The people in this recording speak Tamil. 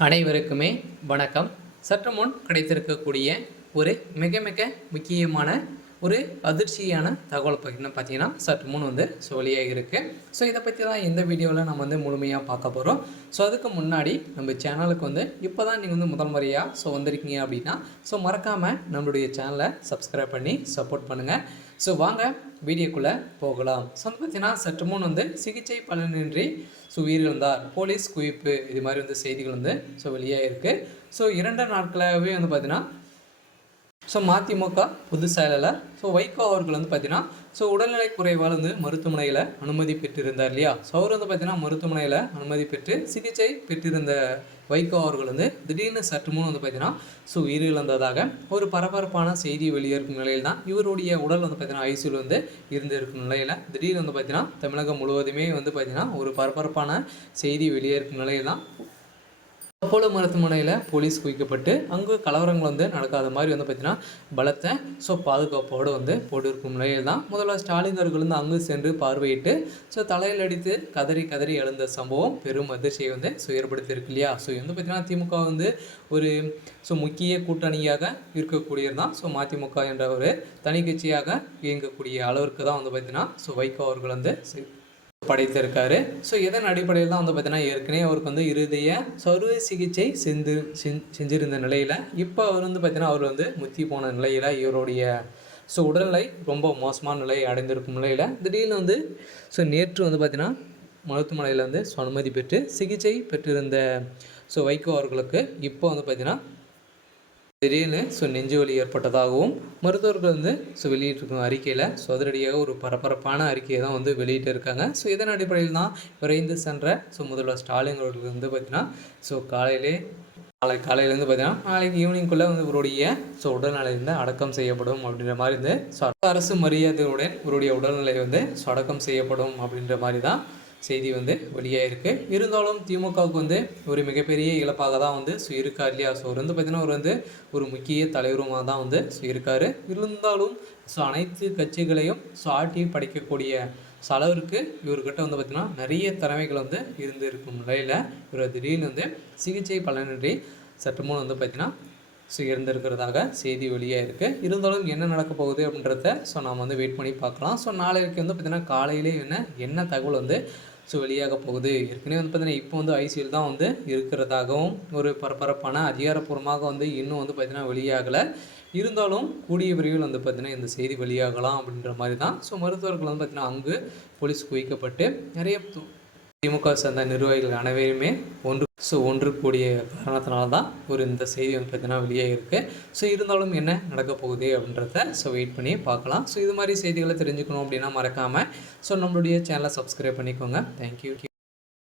அனைவருக்குமே வணக்கம். சற்று முன் கிடைத்திருக்கக்கூடிய ஒரு மிக மிக முக்கியமான ஒரு அதிர்ச்சியான தகவல் பார்த்தீங்கன்னா சற்று முன் வெளியாக இருக்குது. ஸோ இதை பற்றி தான் இந்த வீடியோவில் நம்ம முழுமையாக பார்க்க போகிறோம். ஸோ அதுக்கு முன்னாடி நம்ம சேனலுக்கு இப்போ தான் நீங்கள் முதல் முறையாக வந்திருக்கீங்க அப்படின்னா மறக்காமல் நம்மளுடைய சேனலை சப்ஸ்கிரைப் பண்ணி சப்போர்ட் பண்ணுங்கள். ஸோ வாங்க வீடியோக்குள்ளே போகலாம். ஸோ பார்த்தீங்கன்னா சற்று முன் சிகிச்சை பலனின்றி உயிரிழந்தார், போலீஸ் குவிப்பு, இது மாதிரி செய்திகள் வெளியாக இருக்குது. ஸோ 2 நாட்களாகவே பார்த்தீங்கன்னா மதிமுக பொதுச் செயலாளர் வைகோ அவர்கள் பார்த்தீங்கன்னா உடல்நிலை குறைவால் மருத்துவமனையில் அனுமதி பெற்றிருந்தார் இல்லையா. அவர் பார்த்தீங்கன்னா மருத்துவமனையில் அனுமதி பெற்று சிகிச்சை பெற்றிருந்த வைகோ அவர்கள் திடீர்னு சற்று முன் பார்த்தீங்கன்னா உயிரிழந்ததாக ஒரு பரபரப்பான செய்தி வெளியேறும் நிலையில் தான் இவருடைய உடல் பார்த்தீங்கன்னா ஐசியூவில் இருந்திருக்கும் நிலையில் திடீர்னு பார்த்தீங்கன்னா தமிழகம் முழுவதுமே பார்த்தீங்கன்னா ஒரு பரபரப்பான செய்தி வெளியேறும் நிலையில் தான் அப்போலோ மருத்துவமனையில் போலீஸ் குவிக்கப்பட்டு அங்கு கலவரங்கள் நடக்காத மாதிரி பார்த்தீங்கன்னா பலத்தை பாதுகாப்போடு போட்டிருக்கும் நிலையில் தான் முதல்வர் ஸ்டாலின் அவர்கள் அங்கு சென்று பார்வையிட்டு தலையில் அடித்து கதறி கதறி எழுந்த சம்பவம் பெரும் அதிர்ச்சியை ஏற்படுத்தியிருக்கு இல்லையா. பார்த்தீங்கன்னா திமுக ஒரு முக்கிய கூட்டணியாக இருக்கக்கூடியது தான். மதிமுக என்ற ஒரு தனி கட்சியாக இயங்கக்கூடிய அளவிற்கு தான் பார்த்தீங்கன்னா வைகோ அவர்கள் படைத்திருக்காரு. இதன் அடிப்படையில் தான் பார்த்தீங்கன்னா ஏற்கனவே அவருக்கு இருதய அறுவை சிகிச்சை செஞ்சிருந்த நிலையில் இப்போ அவர் பார்த்தீங்கன்னா அவர் முத்தி போன நிலையில் இவருடைய உடல்நிலை ரொம்ப மோசமான நிலை அடைந்திருக்கும் நிலையில் திடீர்னு நேற்று பார்த்தீங்கன்னா மருத்துவமனையில் அனுமதி பெற்று சிகிச்சை பெற்றிருந்த வைகோ அவர்களுக்கு இப்போ பார்த்தீங்கன்னா திடீர்னு நெஞ்சு வலி ஏற்பட்டதாகவும் மருத்துவர்கள் வெளியிட்டிருக்கும் அறிக்கையில் அதிரடியாக ஒரு பரபரப்பான அறிக்கையை தான் வெளியிட்டு இருக்காங்க. இதன் அடிப்படையில் தான் விரைந்து சென்ற முதல்வர் ஸ்டாலின் அவர்கள் பார்த்தீங்கன்னா காலையிலேருந்து பார்த்தீங்கன்னா நாளைக்கு ஈவினிங்குள்ளே இவருடைய உடல்நிலை அடக்கம் செய்யப்படும் அப்படின்ற மாதிரி அரசு மரியாதையுடன் இவருடைய உடல்நிலை அடக்கம் செய்யப்படும் அப்படின்ற மாதிரி தான் செய்தி வெளியாக இருக்குது. இருந்தாலும் திமுகவுக்கு ஒரு மிகப்பெரிய இழப்பாக தான் இருக்கார் இல்லையா. பார்த்தீங்கன்னா அவர் ஒரு முக்கிய தலைவருமாக தான் இருக்கார். இருந்தாலும் அனைத்து கட்சிகளையும் ஆட்டி படைக்கக்கூடிய அளவிற்கு இவர்கிட்ட பார்த்திங்கன்னா நிறைய திறமைகள் இருக்கும் நிலையில் இவர் திடீர்னு சிகிச்சை பலனின்றி சற்று முன் பார்த்திங்கன்னா இருந்திருக்கிறதாக செய்தி வெளியாக இருக்குது. இருந்தாலும் என்ன நடக்க போகுது அப்படின்றத நாம் வெயிட் பண்ணி பார்க்கலாம். நாளைக்கு பார்த்திங்கன்னா காலையிலே என்ன தகவல் வெளியாக போகுது. ஏற்கனவே பார்த்தீங்கன்னா இப்போ ஐசியூல் தான் இருக்கிறதாகவும் ஒரு பரபரப்பான அதிகாரப்பூர்வமாக இன்னும் பார்த்தீங்கன்னா வெளியாகலை. இருந்தாலும் கூடிய விரைவில் பார்த்தீங்கன்னா இந்த செய்தி வெளியாகலாம் அப்படின்ற மாதிரி தான். மருத்துவர்கள் பார்த்தீங்கன்னா அங்கு போலீஸ் குவிக்கப்பட்டு நிறைய திமுக சேர்ந்த நிர்வாகிகள் அனைவருமே ஒன்று கூடிய காரணத்தினால தான் இந்த செய்தி பார்த்தீங்கன்னா வெளியாக இருக்குது. இருந்தாலும் என்ன நடக்க போகுது அப்படின்றத வெயிட் பண்ணி பார்க்கலாம். இது மாதிரி செய்திகளை தெரிஞ்சுக்கணும் அப்படின்னா மறக்காமல் நம்மளுடைய சேனலை சப்ஸ்கிரைப் பண்ணிக்கோங்க. தேங்க்யூ.